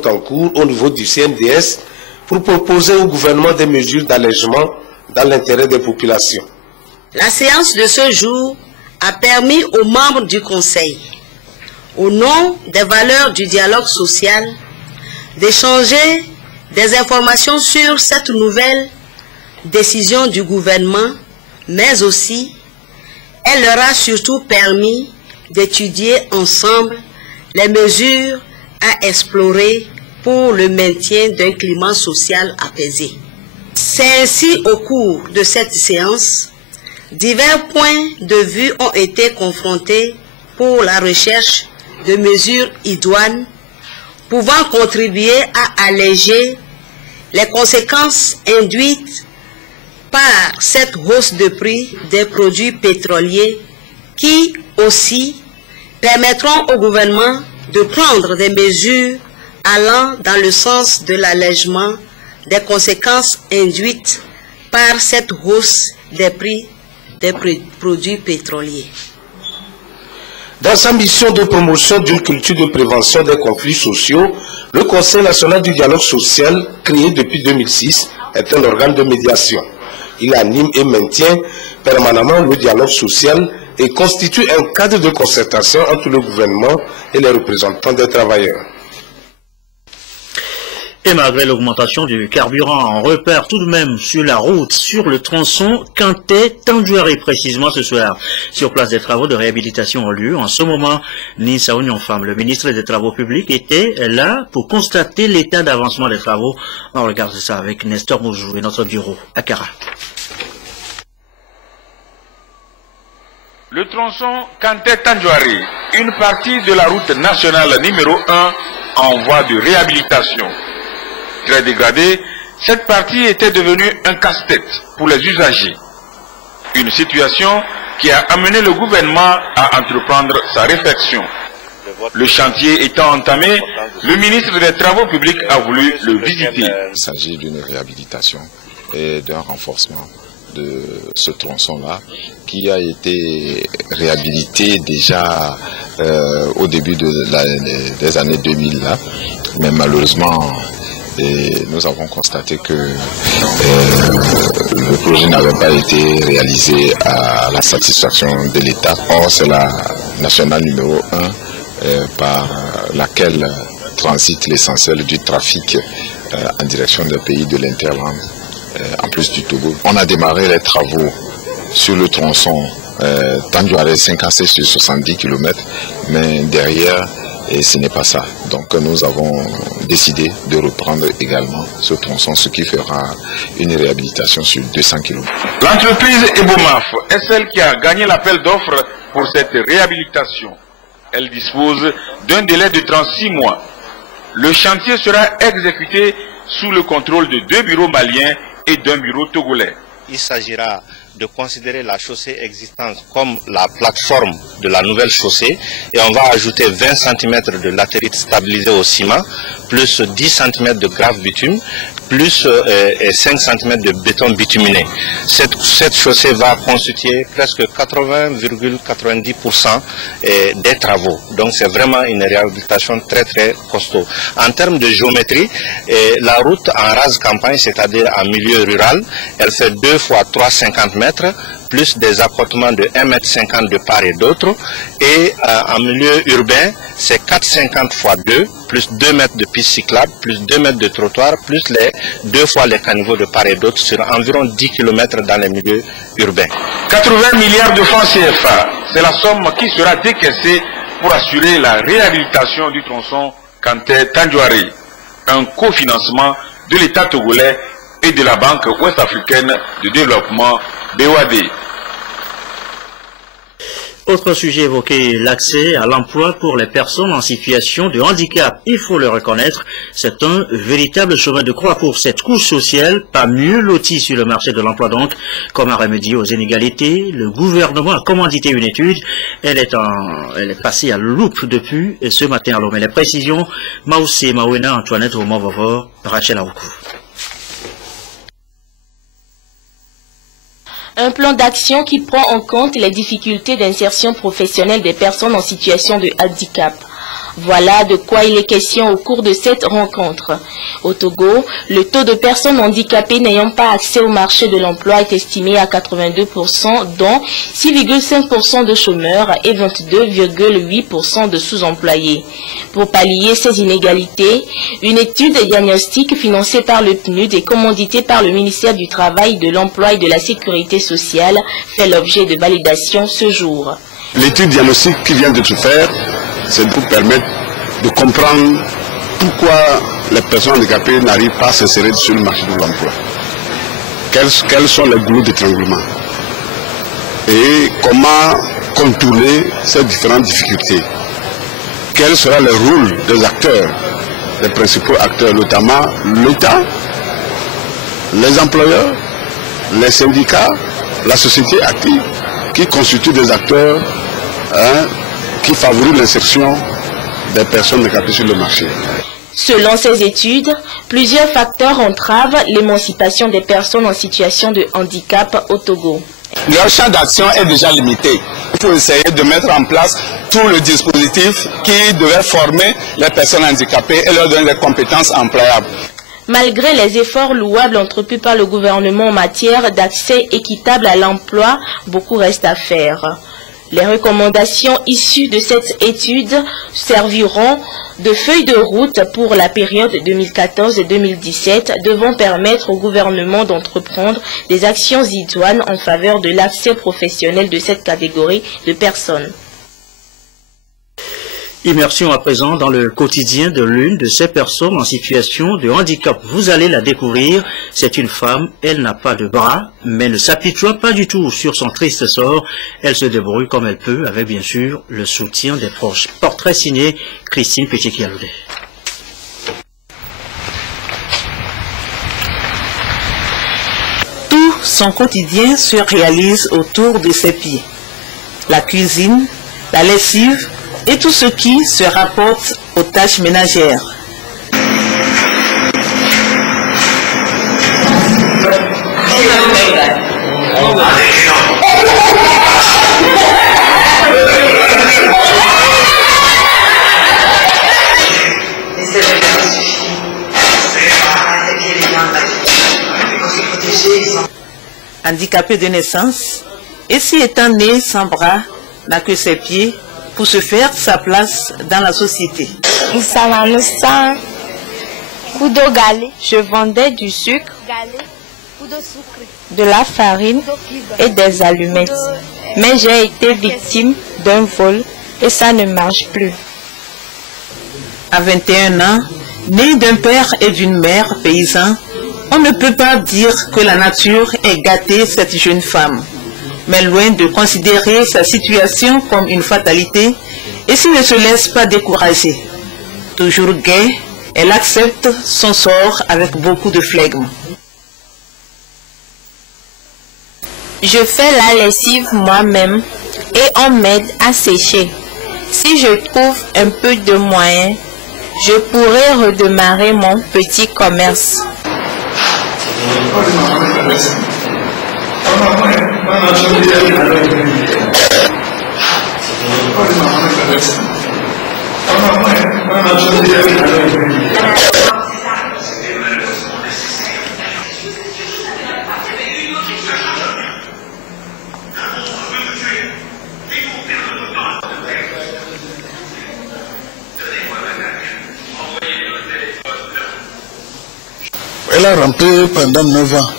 sont en cours au niveau du CNDS pour proposer au gouvernement des mesures d'allègement dans l'intérêt des populations. La séance de ce jour a permis aux membres du Conseil, au nom des valeurs du dialogue social, d'échanger des informations sur cette nouvelle décision du gouvernement, mais aussi, elle leur a surtout permis d'étudier ensemble les mesures à explorer pour le maintien d'un climat social apaisé. C'est ainsi au cours de cette séance, divers points de vue ont été confrontés pour la recherche de mesures idoines pouvant contribuer à alléger les conséquences induites par cette hausse de prix des produits pétroliers qui aussi permettront au gouvernement de prendre des mesures allant dans le sens de l'allègement des conséquences induites par cette hausse des prix des produits pétroliers. Dans sa mission de promotion d'une culture de prévention des conflits sociaux, le Conseil national du dialogue social, créé depuis 2006, est un organe de médiation. Il anime et maintient permanemment le dialogue social et constitue un cadre de concertation entre le gouvernement et les représentants des travailleurs. Et malgré l'augmentation du carburant, on repère tout de même sur la route, sur le tronçon Kanté-Tandjouari précisément ce soir. Sur place, des travaux de réhabilitation ont lieu. En ce moment, Nissa Union Femme, le ministre des Travaux publics, était là pour constater l'état d'avancement des travaux. On regarde ça avec Nestor Moujou et notre bureau à Kara. Le tronçon Kanté-Tandjouari, une partie de la route nationale numéro 1 en voie de réhabilitation. Très dégradée, cette partie était devenue un casse-tête pour les usagers. Une situation qui a amené le gouvernement à entreprendre sa réflexion. Le chantier étant entamé, le ministre des Travaux publics a voulu le visiter. Il s'agit d'une réhabilitation et d'un renforcement de ce tronçon-là qui a été réhabilité déjà au début des années 2000 là, mais malheureusement nous avons constaté que le projet n'avait pas été réalisé à la satisfaction de l'État. Or, c'est la nationale numéro 1 par laquelle transite l'essentiel du trafic en direction des pays de l'Interland, en plus du Togo. On a démarré les travaux sur le tronçon Tandjouari 56 sur 70 km, mais derrière, et ce n'est pas ça. Donc nous avons décidé de reprendre également ce tronçon, ce qui fera une réhabilitation sur 200 km. L'entreprise Ebomaf est celle qui a gagné l'appel d'offres pour cette réhabilitation. Elle dispose d'un délai de 36 mois. Le chantier sera exécuté sous le contrôle de 2 bureaux maliens et d'un bureau togolais. Il s'agira de considérer la chaussée existante comme la plateforme de la nouvelle chaussée et on va ajouter 20 cm de latérite stabilisée au ciment, plus 10 cm de grave bitume, plus 5 cm de béton bituminé. Cette chaussée va constituer presque 80,90% des travaux. Donc c'est vraiment une réhabilitation très très costaud. En termes de géométrie, la route en rase campagne, c'est-à-dire en milieu rural, elle fait 2 fois 3,50 mètres, plus des accotements de 1,50 m de part et d'autre. Et en milieu urbain, c'est 4,50 fois 2, plus 2 mètres de piste cyclable, plus 2 mètres de trottoir, plus les 2 fois les caniveaux de part et d'autre sur environ 10 km dans les milieux urbains. 80 milliards de francs CFA, c'est la somme qui sera décaissée pour assurer la réhabilitation du tronçon Kanté-Tandjouari. Un cofinancement de l'État togolais et de la Banque ouest-africaine de développement BOAD. Autre sujet évoqué, l'accès à l'emploi pour les personnes en situation de handicap. Il faut le reconnaître, c'est un véritable chemin de croix pour cette couche sociale, pas mieux lotie sur le marché de l'emploi donc. Comme un remédier aux inégalités, le gouvernement a commandité une étude. Elle est passée à loupe depuis ce matin. Alors, mais les précisions, Maoussé, Mawena, Antoinette, Romain-Vavor, Rachel Aoukou. Un plan d'action qui prend en compte les difficultés d'insertion professionnelle des personnes en situation de handicap. Voilà de quoi il est question au cours de cette rencontre. Au Togo, le taux de personnes handicapées n'ayant pas accès au marché de l'emploi est estimé à 82%, dont 6,5% de chômeurs et 22,8% de sous-employés. Pour pallier ces inégalités, une étude diagnostique financée par le PNUD et commanditée par le ministère du Travail, de l'Emploi et de la Sécurité sociale fait l'objet de validation ce jour. L'étude diagnostique qui vient de se faire, c'est pour permettre de comprendre pourquoi les personnes handicapées n'arrivent pas à s'insérer sur le marché de l'emploi. Quels sont les goulots d'étranglement et comment contourner ces différentes difficultés. Quel sera le rôle des acteurs, des principaux acteurs, notamment l'État, les employeurs, les syndicats, la société active, qui constituent des acteurs qui favorisent l'insertion des personnes handicapées sur le marché. Selon ces études, plusieurs facteurs entravent l'émancipation des personnes en situation de handicap au Togo. Leur champ d'action est déjà limité. Il faut essayer de mettre en place tout le dispositif qui devait former les personnes handicapées et leur donner des compétences employables. Malgré les efforts louables entrepris par le gouvernement en matière d'accès équitable à l'emploi, beaucoup reste à faire. Les recommandations issues de cette étude serviront de feuille de route pour la période 2014-2017, devant permettre au gouvernement d'entreprendre des actions idoines en faveur de l'accès professionnel de cette catégorie de personnes. Immersion à présent dans le quotidien de l'une de ces personnes en situation de handicap. Vous allez la découvrir. C'est une femme, elle n'a pas de bras, mais ne s'apitoie pas du tout sur son triste sort. Elle se débrouille comme elle peut, avec bien sûr le soutien des proches. Portrait signé Christine Petit-Kialoudé. Tout son quotidien se réalise autour de ses pieds. La cuisine, la lessive, et tout ce qui se rapporte aux tâches ménagères. Handicapé de naissance, et si étant né sans bras, n'a que ses pieds, pour se faire sa place dans la société. Je vendais du sucre, de la farine et des allumettes. Mais j'ai été victime d'un vol et ça ne marche plus. À 21 ans, né d'un père et d'une mère paysans, on ne peut pas dire que la nature ait gâté cette jeune femme. Mais loin de considérer sa situation comme une fatalité, et s'il ne se laisse pas décourager. Toujours gaie, elle accepte son sort avec beaucoup de flegme. Je fais la lessive moi-même et on m'aide à sécher. Si je trouve un peu de moyens, je pourrais redémarrer mon petit commerce. Elle a rampé pendant 9 ans.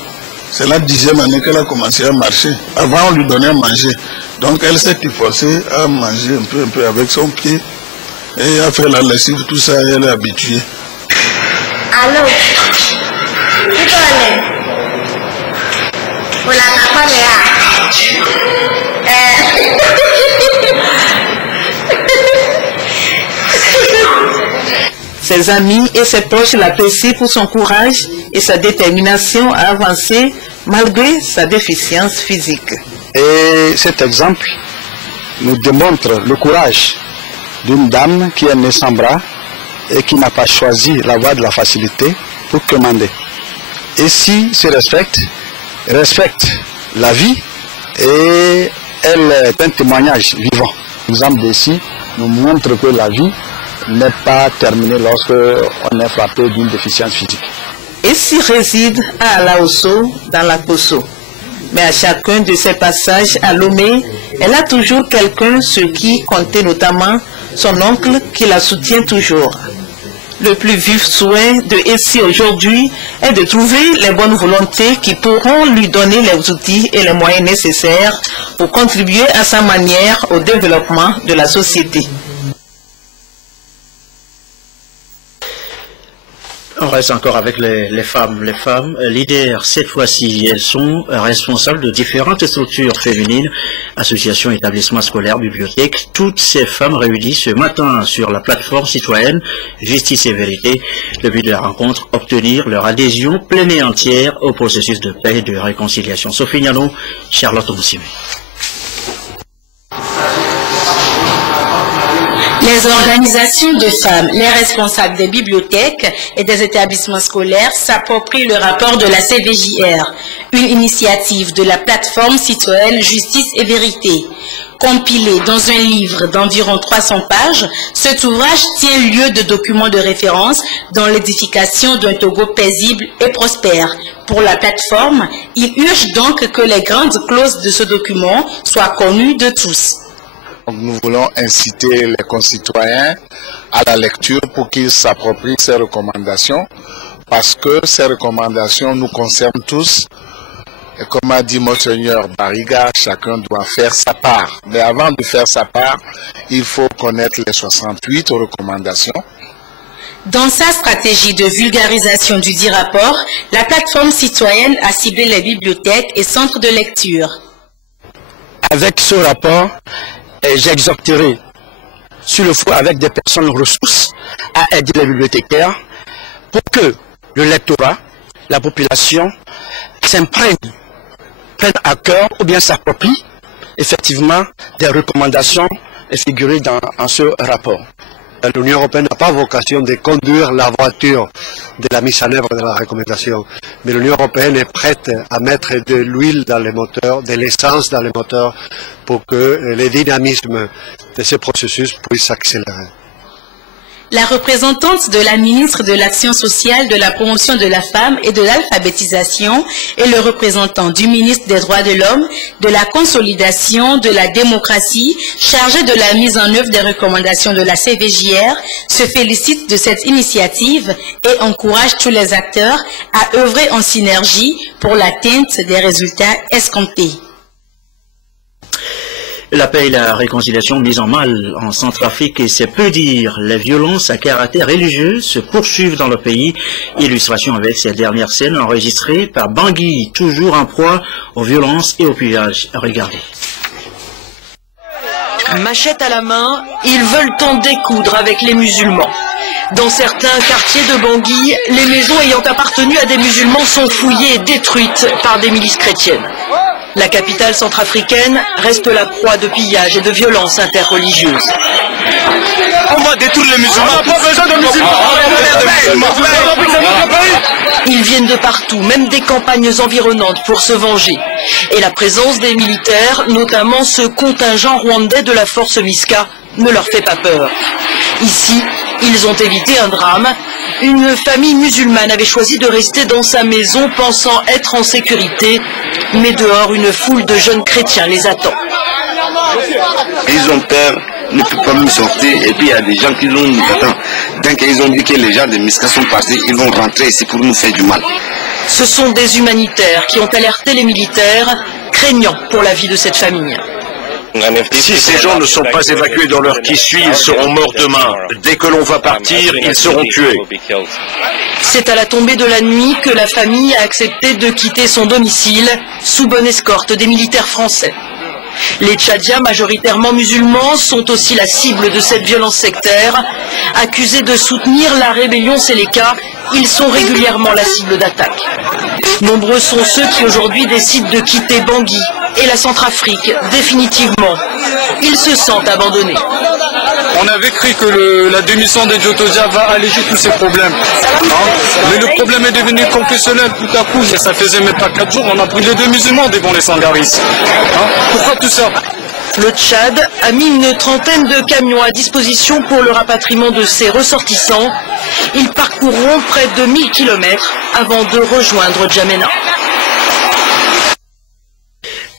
C'est la 10e année qu'elle a commencé à marcher. Avant, on lui donnait à manger. Donc, elle s'est efforcée à manger un peu avec son pied. Et à faire la lessive, tout ça, elle est habituée. Allô? Tu connais? Pour la Ses amis et ses proches l'apprécient pour son courage et sa détermination à avancer malgré sa déficience physique. Et cet exemple nous démontre le courage d'une dame qui est née sans bras et qui n'a pas choisi la voie de la facilité pour commander. Et si se respecte la vie, et elle est un témoignage vivant. L'exemple d'ici nous montre que la vie n'est pas terminée lorsque on est frappé d'une déficience physique. Ici réside à Alaosso, dans la Kosso. Mais à chacun de ses passages à Lomé, elle a toujours quelqu'un, ce qui comptait notamment son oncle qui la soutient toujours. Le plus vif souhait de Essie aujourd'hui est de trouver les bonnes volontés qui pourront lui donner les outils et les moyens nécessaires pour contribuer à sa manière au développement de la société. On reste encore avec les femmes. Les femmes leaders, cette fois-ci, elles sont responsables de différentes structures féminines, associations, établissements scolaires, bibliothèques. Toutes ces femmes réunies ce matin sur la plateforme citoyenne Justice et Vérité. Le but de la rencontre, obtenir leur adhésion pleine et entière au processus de paix et de réconciliation. Sophie Niano, Charlotte Moussime. Les organisations de femmes, les responsables des bibliothèques et des établissements scolaires s'approprient le rapport de la CVJR, une initiative de la plateforme citoyenne Justice et Vérité. Compilé dans un livre d'environ 300 pages, cet ouvrage tient lieu de document de référence dans l'édification d'un Togo paisible et prospère. Pour la plateforme, il urge donc que les grandes clauses de ce document soient connues de tous. Nous voulons inciter les concitoyens à la lecture pour qu'ils s'approprient ces recommandations, parce que ces recommandations nous concernent tous. Et comme a dit Monseigneur Barriga, chacun doit faire sa part. Mais avant de faire sa part, il faut connaître les 68 recommandations. Dans sa stratégie de vulgarisation du dit rapport, la plateforme citoyenne a ciblé les bibliothèques et centres de lecture. Avec ce rapport, j'exhorterai sur le fond avec des personnes ressources à aider les bibliothécaires pour que le lectorat, la population s'imprègne, prenne à cœur ou bien s'approprie effectivement des recommandations figurées dans ce rapport. L'Union européenne n'a pas vocation de conduire la voiture de la mise en œuvre de la recommandation, mais l'Union européenne est prête à mettre de l'huile dans les moteurs, de l'essence dans les moteurs pour que le dynamisme de ce processus puisse s'accélérer. La représentante de la ministre de l'Action sociale, de la promotion de la femme et de l'alphabétisation et le représentant du ministre des Droits de l'Homme, de la consolidation de la démocratie, chargé de la mise en œuvre des recommandations de la CVJR, se félicite de cette initiative et encourage tous les acteurs à œuvrer en synergie pour l'atteinte des résultats escomptés. La paix et la réconciliation mises en mal en Centrafrique, et c'est peu dire. Les violences à caractère religieux se poursuivent dans le pays. Illustration avec ces dernières scènes enregistrées par Bangui, toujours en proie aux violences et au pillage. Regardez. Machette à la main, ils veulent en découdre avec les musulmans. Dans certains quartiers de Bangui, les maisons ayant appartenu à des musulmans sont fouillées et détruites par des milices chrétiennes. La capitale centrafricaine reste la proie de pillages et de violences interreligieuses. On va détruire les musulmans, on n'a pas besoin de musulmans. Ils viennent de partout, même des campagnes environnantes pour se venger. Et la présence des militaires, notamment ce contingent rwandais de la force MISCA, ne leur fait pas peur. Ici, ils ont évité un drame. Une famille musulmane avait choisi de rester dans sa maison pensant être en sécurité, mais dehors, une foule de jeunes chrétiens les attend. Ils ont peur, ne peuvent pas nous sortir, et puis il y a des gens qui nous attendent. Dès qu'ils ont dit que les gens de Miska sont partis, ils vont rentrer ici pour nous faire du mal. Ce sont des humanitaires qui ont alerté les militaires, craignant pour la vie de cette famille. Si ces gens ne sont pas évacués dans l'heure qui suit, ils seront morts demain. Dès que l'on va partir, ils seront tués. C'est à la tombée de la nuit que la famille a accepté de quitter son domicile sous bonne escorte des militaires français. Les Tchadiens, majoritairement musulmans, sont aussi la cible de cette violence sectaire. Accusés de soutenir la rébellion Séléka, ils sont régulièrement la cible d'attaques. Nombreux sont ceux qui aujourd'hui décident de quitter Bangui et la Centrafrique définitivement. Ils se sentent abandonnés. On avait cru que la démission de Jotodia va alléger tous ces problèmes. Mais le problème est devenu confessionnel tout à coup. Ça faisait même pas 4 jours, on a pris les 2 musulmans devant les sangaris. Pourquoi tout ça? Le Tchad a mis une trentaine de camions à disposition pour le rapatriement de ses ressortissants. Ils parcourront près de 1000 km avant de rejoindre Djamena.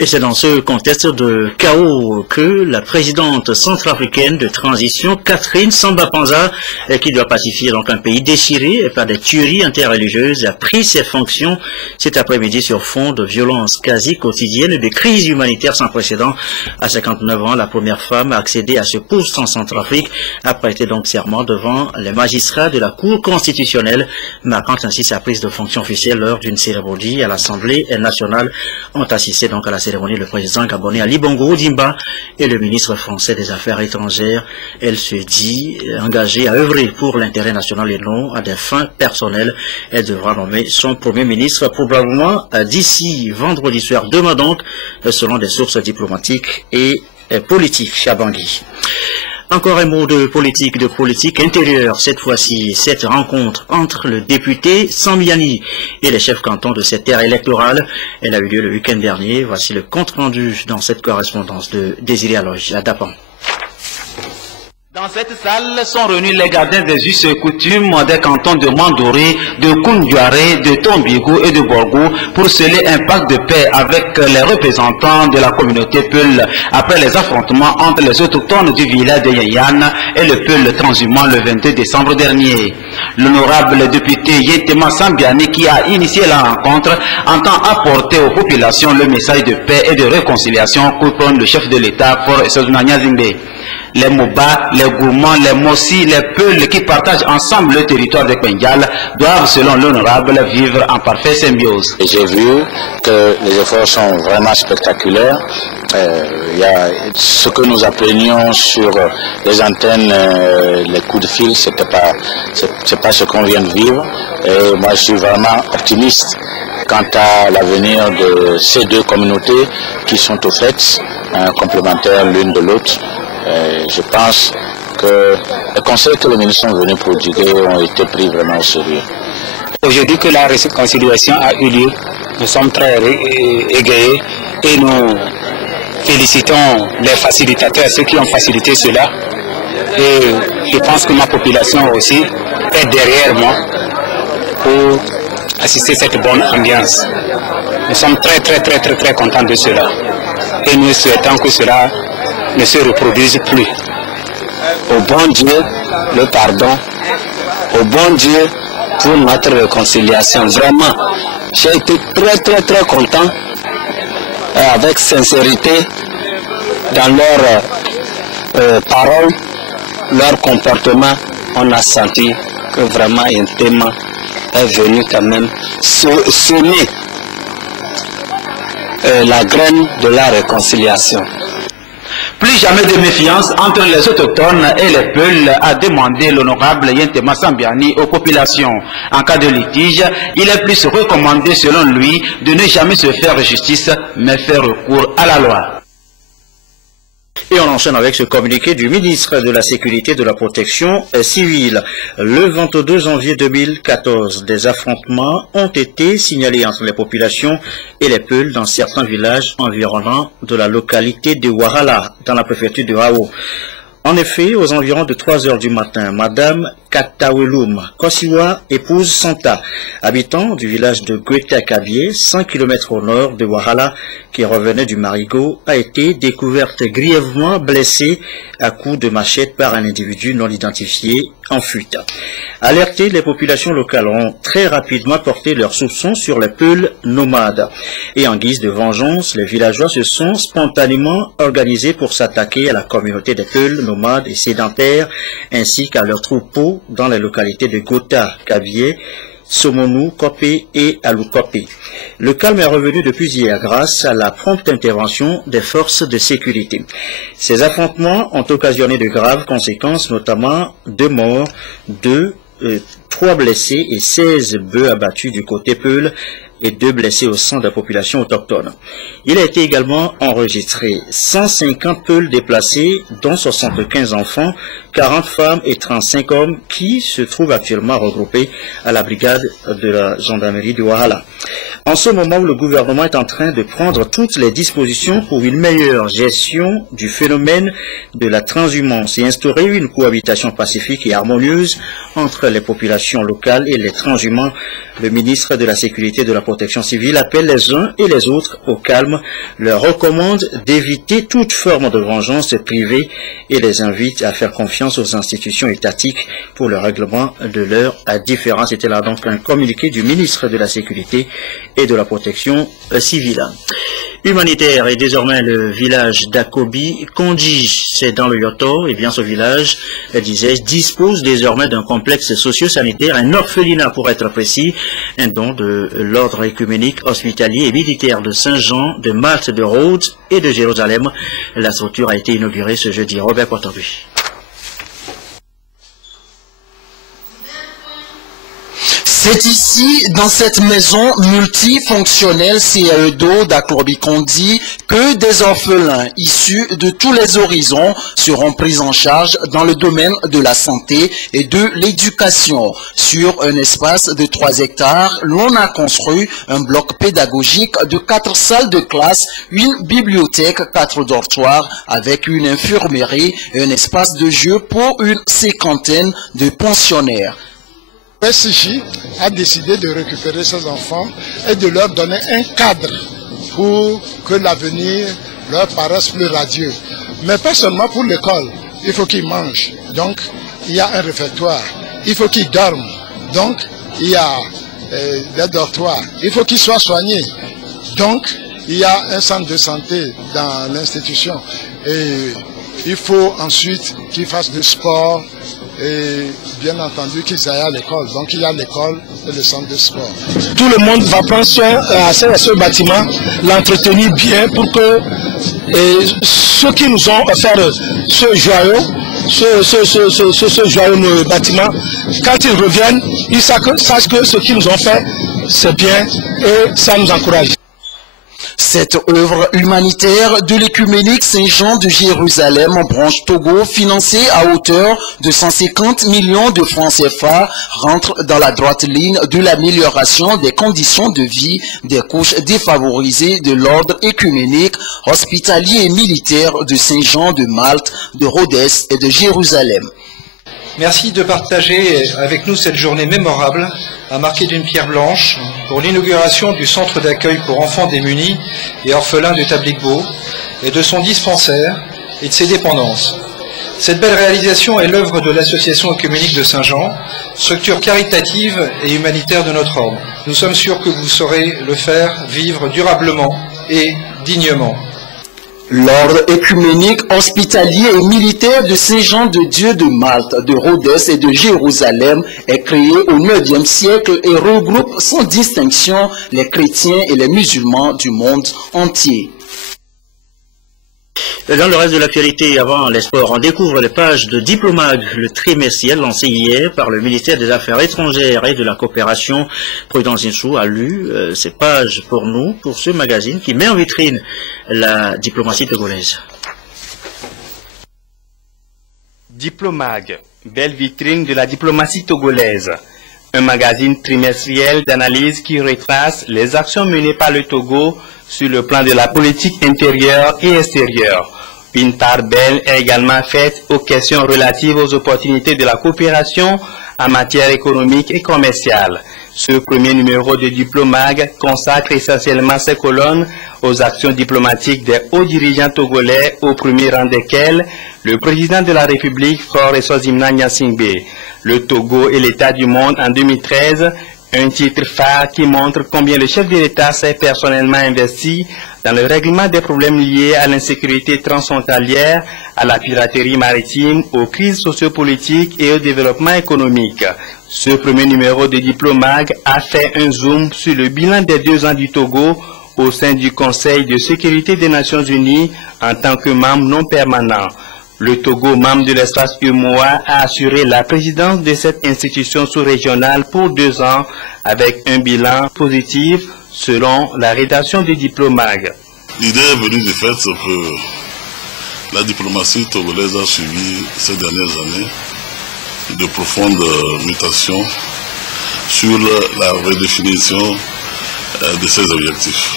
Et c'est dans ce contexte de chaos que la présidente centrafricaine de transition, Catherine Samba-Panza, qui doit pacifier donc un pays déchiré par des tueries interreligieuses, a pris ses fonctions cet après-midi sur fond de violences quasi quotidiennes et de crise humanitaire sans précédent. À 59 ans, la première femme à accéder à ce poste en Centrafrique a prêté donc serment devant les magistrats de la Cour constitutionnelle, marquant ainsi sa prise de fonction officielle lors d'une cérémonie à l'Assemblée nationale. Ont assisté donc à la cérémonie le président gabonais Ali Bongo Ondimba et le ministre français des Affaires étrangères. Elle se dit engagée à œuvrer pour l'intérêt national et non à des fins personnelles. Elle devra nommer son premier ministre probablement d'ici vendredi soir, demain donc, selon des sources diplomatiques et politiques. Chabangui. Encore un mot de politique intérieure. Cette fois-ci, cette rencontre entre le député Sambiani et les chefs cantons de cette terre électorale, elle a eu lieu le week-end dernier. Voici le compte-rendu dans cette correspondance de Désiré Aloge à Dapan. Dans cette salle sont réunis les gardiens des us et coutumes des cantons de Mandoré, de Koundouaré, de Tombigo et de Borgo pour sceller un pacte de paix avec les représentants de la communauté Peul après les affrontements entre les autochtones du village de Yayan et le Peul transhumant le 22 décembre dernier. L'honorable député Yentema Sambiani, qui a initié la rencontre, entend apporter aux populations le message de paix et de réconciliation que prône le chef de l'État pour Sezunanya Zimbe. Les Moba, les Gourmands, les Mossi, les Peuls qui partagent ensemble le territoire de Kwendial doivent, selon l'honorable, vivre en parfaite symbiose. J'ai vu que les efforts sont vraiment spectaculaires. Il y a ce que nous apprenions sur les antennes, les coups de fil, c'est pas ce qu'on vient de vivre. Et moi, je suis vraiment optimiste quant à l'avenir de ces deux communautés qui sont au fait complémentaires l'une de l'autre. Je pense que les conseils que les ministres sont venus prodiguer ont été pris vraiment au sérieux. Aujourd'hui que la réconciliation a eu lieu, nous sommes très égayés et nous félicitons les facilitateurs, ceux qui ont facilité cela. Et je pense que ma population aussi est derrière moi pour assister à cette bonne ambiance. Nous sommes très contents de cela et nous souhaitons que cela ne se reproduise plus. Au bon Dieu, le pardon. Au bon Dieu pour notre réconciliation. Vraiment, j'ai été très content avec sincérité dans leurs paroles, leur comportement. On a senti que vraiment un thème est venu quand même semer la graine de la réconciliation. Plus jamais de méfiance entre les autochtones et les Peuls, a demandé l'honorable Yentema Sambiani aux populations. En cas de litige, il est plus recommandé selon lui de ne jamais se faire justice, mais faire recours à la loi. Et on enchaîne avec ce communiqué du ministre de la Sécurité et de la Protection civile. Le 22 janvier 2014, des affrontements ont été signalés entre les populations et les Peuls dans certains villages environnants de la localité de Ouahala, dans la préfecture de Hao. En effet, aux environs de 3 heures du matin, Madame Katawelum Kosiwa, épouse Santa, habitant du village de Gweta-Kabié, 100 km au nord de Ouahala, qui revenait du Marigot, a été découverte grièvement blessée à coups de machette par un individu non identifié en fuite. Alertés, les populations locales ont très rapidement porté leurs soupçons sur les Peuls nomades. Et en guise de vengeance, les villageois se sont spontanément organisés pour s'attaquer à la communauté des Peuls nomades et sédentaires, ainsi qu'à leurs troupeaux dans les localités de Gota, Kabié, Somonou, Kopé et Aloukope. Le calme est revenu depuis hier grâce à la prompte intervention des forces de sécurité. Ces affrontements ont occasionné de graves conséquences, notamment 2 morts, 3 blessés et 16 bœufs abattus du côté Peul et 2 blessés au sein de la population autochtone. Il a été également enregistré 150 peuls déplacés, dont 75 enfants, 40 femmes et 35 hommes qui se trouvent actuellement regroupés à la brigade de la gendarmerie de Wahala. En ce moment où le gouvernement est en train de prendre toutes les dispositions pour une meilleure gestion du phénomène de la transhumance et instaurer une cohabitation pacifique et harmonieuse entre les populations locales et les transhumants, le ministre de la Sécurité et de la Protection civile appelle les uns et les autres au calme, leur recommande d'éviter toute forme de vengeance privée et les invite à faire confiance aux institutions étatiques pour le règlement de leurs différends. C'était là donc un communiqué du ministre de la Sécurité et de la Protection civile. Humanitaire et désormais le village d'Akobi Kondji, c'est dans le Yoto, et bien ce village, disais-je, dispose désormais d'un complexe socio-sanitaire, un orphelinat pour être précis, un don de l'ordre écuménique hospitalier et militaire de Saint-Jean, de Malte, de Rhodes et de Jérusalem. La structure a été inaugurée ce jeudi. Robert Potorbi. C'est ici, dans cette maison multifonctionnelle CAE2 d'Akobi Kondji, que des orphelins issus de tous les horizons seront pris en charge dans le domaine de la santé et de l'éducation. Sur un espace de 3 hectares, l'on a construit un bloc pédagogique de 4 salles de classe, une bibliothèque, 4 dortoirs avec une infirmerie et un espace de jeu pour une 50aine de pensionnaires. SCJ a décidé de récupérer ces enfants et de leur donner un cadre pour que l'avenir leur paraisse plus radieux. Mais pas seulement pour l'école, il faut qu'ils mangent, donc il y a un réfectoire, il faut qu'ils dorment, donc il y a des dortoirs, il faut qu'ils soient soignés, donc il y a un centre de santé dans l'institution et il faut ensuite qu'ils fassent du sport, et bien entendu qu'ils aillent à l'école. Donc il y a l'école et le centre de sport. Tout le monde va prendre soin à ce bâtiment, l'entretenir bien pour que ceux qui nous ont offert ce joyeux bâtiment, quand ils reviennent, ils sachent que ce qu'ils nous ont fait, c'est bien et ça nous encourage. Cette œuvre humanitaire de l'écuménique Saint-Jean de Jérusalem en branche Togo, financée à hauteur de 150 millions de francs CFA, rentre dans la droite ligne de l'amélioration des conditions de vie des couches défavorisées de l'ordre écuménique, hospitalier et militaire de Saint-Jean de Malte, de Rhodes et de Jérusalem. Merci de partager avec nous cette journée mémorable à marquer d'une pierre blanche pour l'inauguration du centre d'accueil pour enfants démunis et orphelins de Tablikbo et de son dispensaire et de ses dépendances. Cette belle réalisation est l'œuvre de l'association œcuménique de Saint-Jean, structure caritative et humanitaire de notre ordre. Nous sommes sûrs que vous saurez le faire vivre durablement et dignement. L'ordre écuménique, hospitalier et militaire de Saint-Jean de Dieu de Malte, de Rhodes et de Jérusalem est créé au IXe siècle et regroupe sans distinction les chrétiens et les musulmans du monde entier. Dans le reste de l'actualité, avant les sports, on découvre les pages de Diplomag, le trimestriel lancé hier par le ministère des Affaires étrangères et de la coopération. Prudence Insou a lu ces pages pour nous, pour ce magazine qui met en vitrine la diplomatie togolaise. Diplomag, belle vitrine de la diplomatie togolaise. Un magazine trimestriel d'analyse qui retrace les actions menées par le Togo sur le plan de la politique intérieure et extérieure. Une part belle est également faite aux questions relatives aux opportunités de la coopération en matière économique et commerciale. Ce premier numéro de Diplomag consacre essentiellement ses colonnes aux actions diplomatiques des hauts dirigeants togolais, au premier rang desquels le président de la République, Faure Eswazimna Gnassingbé. Le Togo et l'état du monde en 2013, un titre phare qui montre combien le chef de l'État s'est personnellement investi dans le règlement des problèmes liés à l'insécurité transfrontalière, à la piraterie maritime, aux crises sociopolitiques et au développement économique. Ce premier numéro de Diplomag a fait un zoom sur le bilan des 2 ans du Togo au sein du Conseil de sécurité des Nations Unies en tant que membre non permanent. Le Togo, membre de l'espace UMOA, a assuré la présidence de cette institution sous-régionale pour 2 ans avec un bilan positif selon la rédaction du Diplomag. L'idée est venue du fait que la diplomatie togolaise a suivi ces dernières années de profondes mutations sur la redéfinition de ses objectifs.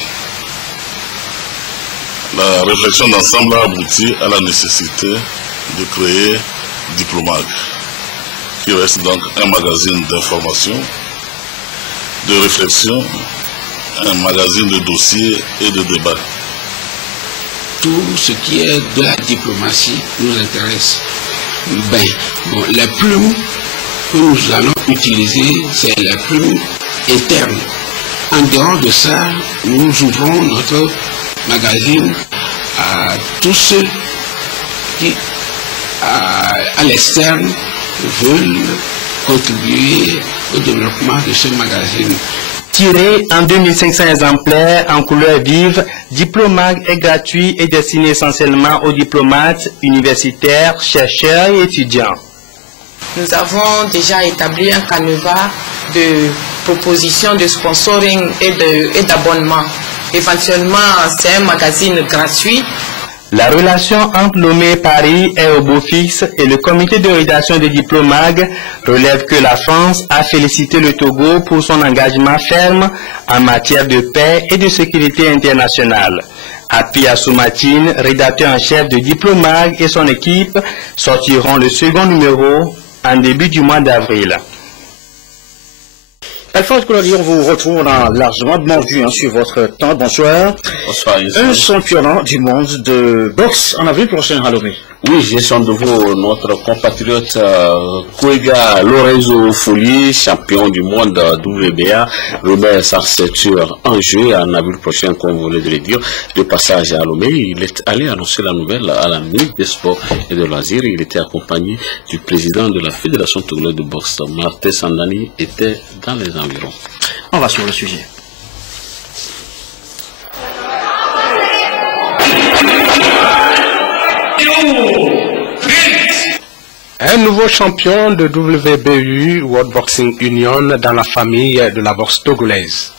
La réflexion d'ensemble a abouti à la nécessité de créer Diplomag, qui reste donc un magazine d'information, de réflexion, un magazine de dossiers et de débats. Tout ce qui est de la diplomatie nous intéresse. La plume que nous allons utiliser, c'est la plume interne. En dehors de ça, nous ouvrons notre magazine à tous ceux qui, à l'externe, veulent contribuer au développement de ce magazine. Tiré en 2500 exemplaires en couleur vive, Diplomag est gratuit et destiné essentiellement aux diplomates, universitaires, chercheurs et étudiants. Nous avons déjà établi un canevas de propositions de sponsoring et d'abonnement. Éventuellement, c'est un magazine gratuit. La relation entre Lomé et Paris est au beau fixe et le comité de rédaction de Diplomag relève que la France a félicité le Togo pour son engagement ferme en matière de paix et de sécurité internationale. Api Assoumatine, rédacteur en chef de Diplomag, et son équipe sortiront le second numéro en début du mois d'avril. Alphonse Colodi, on vous retrouve largement demandé sur votre temps. Bonsoir. Bonsoir. Un championnat du monde de boxe en avril prochain à Lomé. Oui, j'ai son nouveau notre compatriote Kwega Lorenzo Foli, champion du monde WBA, remet sa ceinture en jeu en avril prochain, comme vous venez de le dire. De passage à Lomé, il est allé annoncer la nouvelle à la ministre des Sports et de Loisirs. Il était accompagné du président de la Fédération togolaise de boxe, Martin Sandani, était dans les environs. On va sur le sujet. Un nouveau champion de WBU, World Boxing Union, dans la famille de la boxe togolaise.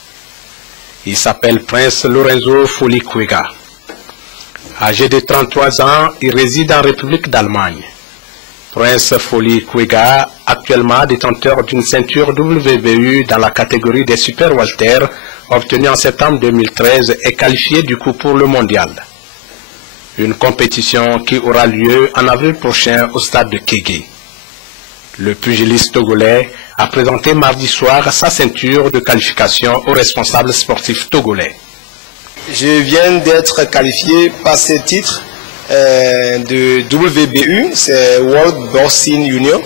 Il s'appelle Prince Lorenzo Foli Kwega. Âgé de 33 ans, il réside en République d'Allemagne. Prince Foli Kwega, actuellement détenteur d'une ceinture WBU dans la catégorie des super welter, obtenue en septembre 2013, est qualifié du coup pour le mondial. Une compétition qui aura lieu en avril prochain au stade de Kégué. Le pugiliste togolais a présenté mardi soir sa ceinture de qualification aux responsables sportifs togolais. Je viens d'être qualifié par ce titre de WBU, c'est World Boxing Union,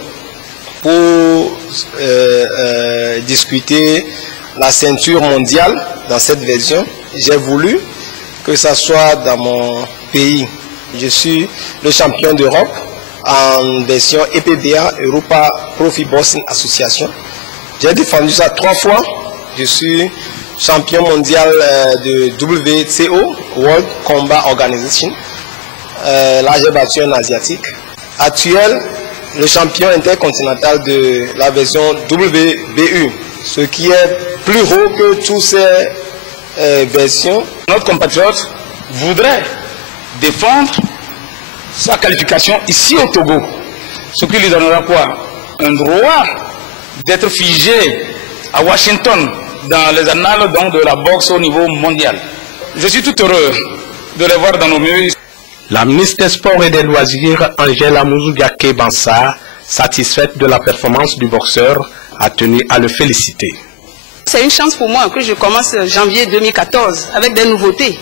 pour discuter la ceinture mondiale dans cette version. J'ai voulu que ça soit dans mon pays. Je suis le champion d'Europe en version EPBA, Europa Profi Boxing Association. J'ai défendu ça 3 fois. Je suis champion mondial de WCO, World Combat Organization. Là, j'ai battu un asiatique. Actuel, le champion intercontinental de la version WBU, ce qui est plus haut que toutes ces versions. Notre compatriote voudrait défendre sa qualification ici au Togo, ce qui lui donnera quoi? Un droit d'être figé à Washington dans les annales donc, de la boxe au niveau mondial. Je suis tout heureux de les voir dans nos milieux. La ministre des Sports et des Loisirs, Angela Mouzougaké Bansa, satisfaite de la performance du boxeur, a tenu à le féliciter. C'est une chance pour moi que je commence janvier 2014 avec des nouveautés.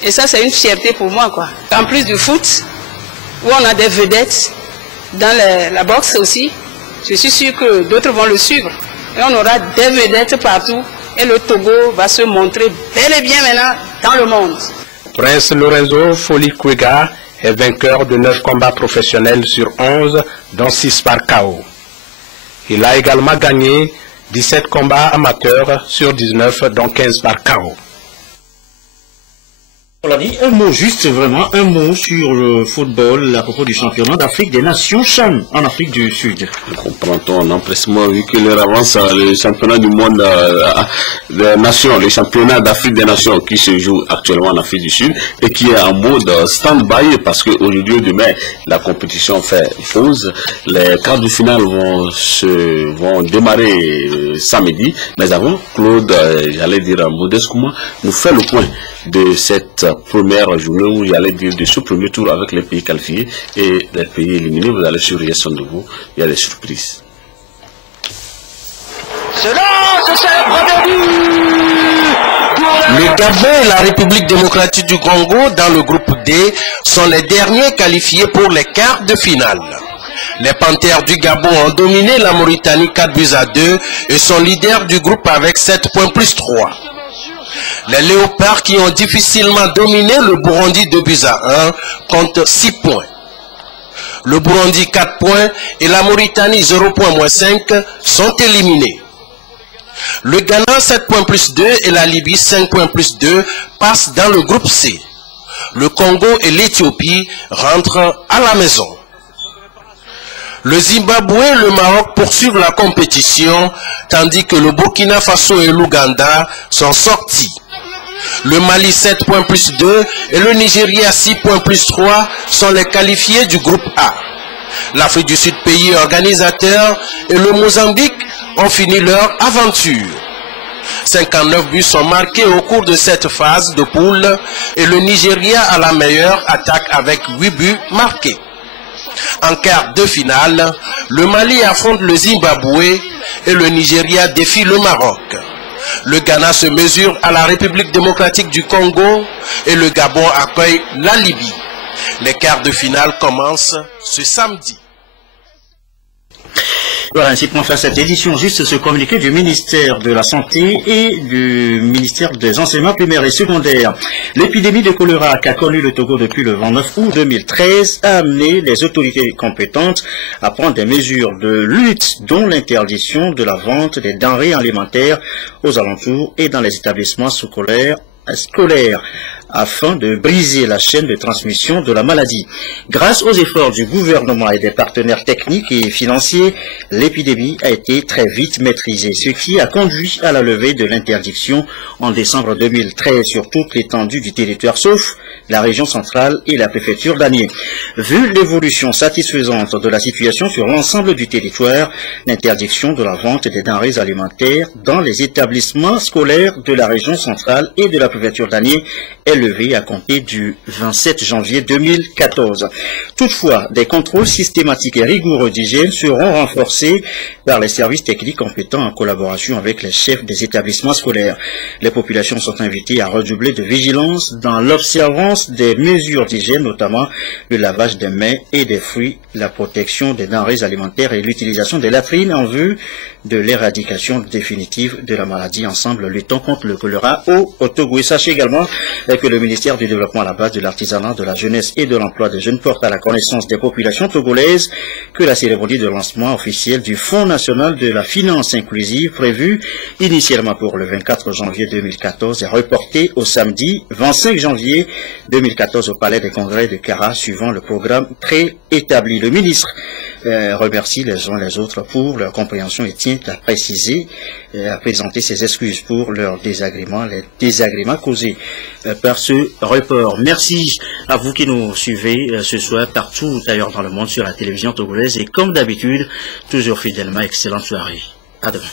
Et ça, c'est une fierté pour moi, quoi. En plus du foot, où on a des vedettes dans la boxe aussi, je suis sûr que d'autres vont le suivre. Et on aura des vedettes partout. Et le Togo va se montrer bel et bien maintenant dans le monde. Prince Lorenzo Foli Kwega est vainqueur de 9 combats professionnels sur 11, dont 6 par KO. Il a également gagné 17 combats amateurs sur 19, dont 15 par KO. On l'a dit, un mot juste, vraiment, un mot sur le football à propos du championnat d'Afrique des Nations CHAN en Afrique du Sud. Comprend ton empressement vu que leur avance le championnat du monde des nations, le championnat d'Afrique des Nations qui se joue actuellement en Afrique du Sud et qui est en mode stand-by parce qu'aujourd'hui et demain la compétition fait pause. Les quarts de finale vont démarrer samedi, mais avant Claude, j'allais dire modestement, nous fait le point de cette première journée où j'allais dire de ce premier tour avec les pays qualifiés et les pays éliminés. Vous allez surveiller son nouveau, il y a des surprises. Le Gabon et la République démocratique du Congo dans le groupe D sont les derniers qualifiés pour les quarts de finale. Les Panthères du Gabon ont dominé la Mauritanie 4-2 et sont leaders du groupe avec 7 points plus 3. Les Léopards qui ont difficilement dominé le Burundi 2-1 comptent 6 points. Le Burundi 4 points et la Mauritanie 0 points moins 5 sont éliminés. Le Ghana 7 points plus 2 et la Libye 5 points plus 2 passent dans le groupe C. Le Congo et l'Éthiopie rentrent à la maison. Le Zimbabwe et le Maroc poursuivent la compétition, tandis que le Burkina Faso et l'Ouganda sont sortis. Le Mali 7 points plus 2 et le Nigeria 6 points plus 3 sont les qualifiés du groupe A. L'Afrique du Sud, pays organisateur, et le Mozambique ont fini leur aventure. 59 buts sont marqués au cours de cette phase de poule et le Nigeria a la meilleure attaque avec 8 buts marqués. En quart de finale, le Mali affronte le Zimbabwe et le Nigeria défie le Maroc. Le Ghana se mesure à la République démocratique du Congo et le Gabon accueille la Libye. Les quarts de finale commencent ce samedi. Voilà, ainsi prend fin cette édition. Juste ce communiqué du ministère de la Santé et du ministère des Enseignements primaires et secondaires. L'épidémie de choléra qu'a connu le Togo depuis le 29 août 2013 a amené les autorités compétentes à prendre des mesures de lutte, dont l'interdiction de la vente des denrées alimentaires aux alentours et dans les établissements scolaires afin de briser la chaîne de transmission de la maladie. Grâce aux efforts du gouvernement et des partenaires techniques et financiers, l'épidémie a été très vite maîtrisée, ce qui a conduit à la levée de l'interdiction en décembre 2013 sur toute l'étendue du territoire, sauf la région centrale et la préfecture d'Anié. Vu l'évolution satisfaisante de la situation sur l'ensemble du territoire, l'interdiction de la vente des denrées alimentaires dans les établissements scolaires de la région centrale et de la préfecture d'Anié est levée à compter du 27 janvier 2014. Toutefois, des contrôles systématiques et rigoureux d'hygiène seront renforcés par les services techniques compétents en collaboration avec les chefs des établissements scolaires. Les populations sont invitées à redoubler de vigilance dans l'observance des mesures d'hygiène, notamment le lavage des mains et des fruits, la protection des denrées alimentaires et l'utilisation des latrines en vue de l'éradication définitive de la maladie. Ensemble, luttons contre le choléra au Togo. Et sachez également que le ministère du Développement à la base de l'artisanat, de la jeunesse et de l'emploi des jeunes porte à la connaissance des populations togolaises que la cérémonie de lancement officiel du Fonds national de la finance inclusive prévue initialement pour le 24 janvier 2014 est reportée au samedi 25 janvier 2014 au Palais des Congrès de Kara, suivant le programme préétabli. Le ministre remercie les uns les autres pour leur compréhension et tient à préciser et à présenter ses excuses pour leurs désagréments, les désagréments causés par ce report. Merci à vous qui nous suivez ce soir partout d'ailleurs dans le monde sur la télévision togolaise et comme d'habitude, toujours fidèlement, excellente soirée. À demain.